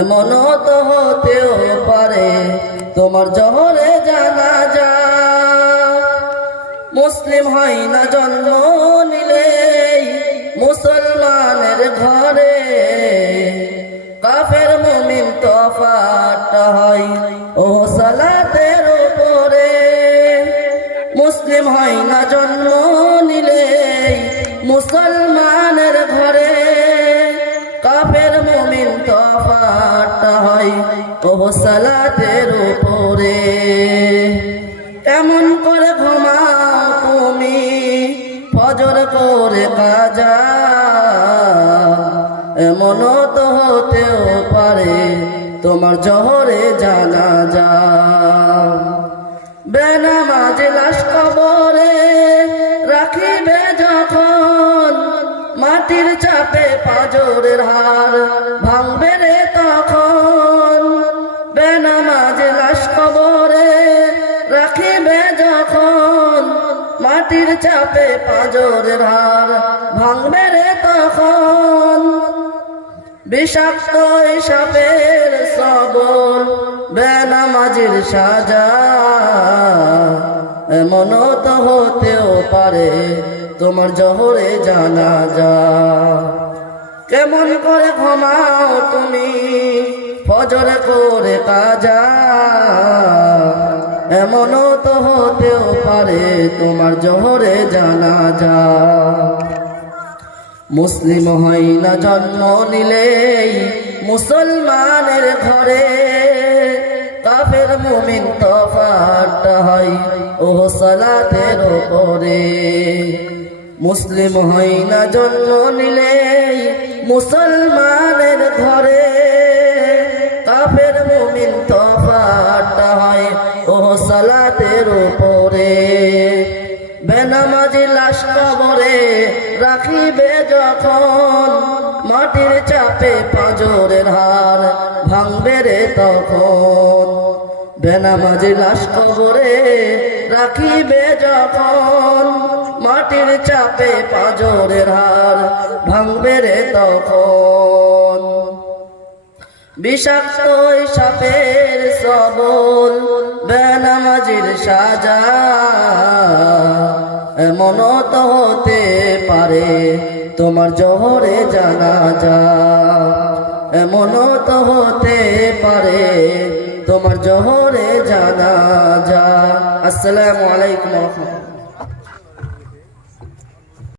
এমন তো হতেও পারে। তোমার জহরে জানা যা। মুসলিম হয় না জন্ম নিলে, মুসলমানের ঘরে। কাফের মুমিন তফাটা হয়, ও সালাতের উপরে। মুসলিম হয় না জন্ম নিলে, মুসলমানের হয় সালাতের উপরে। এমন করে ঘুমাও তুমি, ফজর করে কাজা। এমন তো হতেও পারে তোমার জহরে জানা যা বেনামাজ লাশ কবরে রাখিবে যখন মাটির চাপে পাজরের হার। চাপে পাজরের হার ভাঙবে রে তখন। বিষাক্ত সাপের সবল বেনামাজির সাজা এমন তো হতেও পারে তোমার জহরে জানা যা কেমন করে ঘুমাও তুমি, ফজর করে কাজা এমন তো হতেও পারে তোমার জহরে জানা যা মুসলিম হয় না জন্ম নিলেই মুসলমানের ঘরে। কাফের মুমিন তফাট হয় ও সালাতের ওপরে মুসলিম হয় না জন্ম নিলেই মুসলমানের ঘরে। সালাতের ওপরে বেনামাজি লাশ কবরে রাখিবে যখন, মাটির চাপে পাঁজরের হার ভাঙবে রে তখন। বেনামাজি লাশ কবরে রাখিবে যখন, মাটির চাপে পাঁজরের হার ভাঙবে রে তখন। বিষাক্ত সাপের সবল বেনামাজির সাজা, এমন তো হতে পারে তোমার জহরে জানা যা এমন তো হতে পারে তোমার জহরে জানা যা আসসালামু আলাইকুম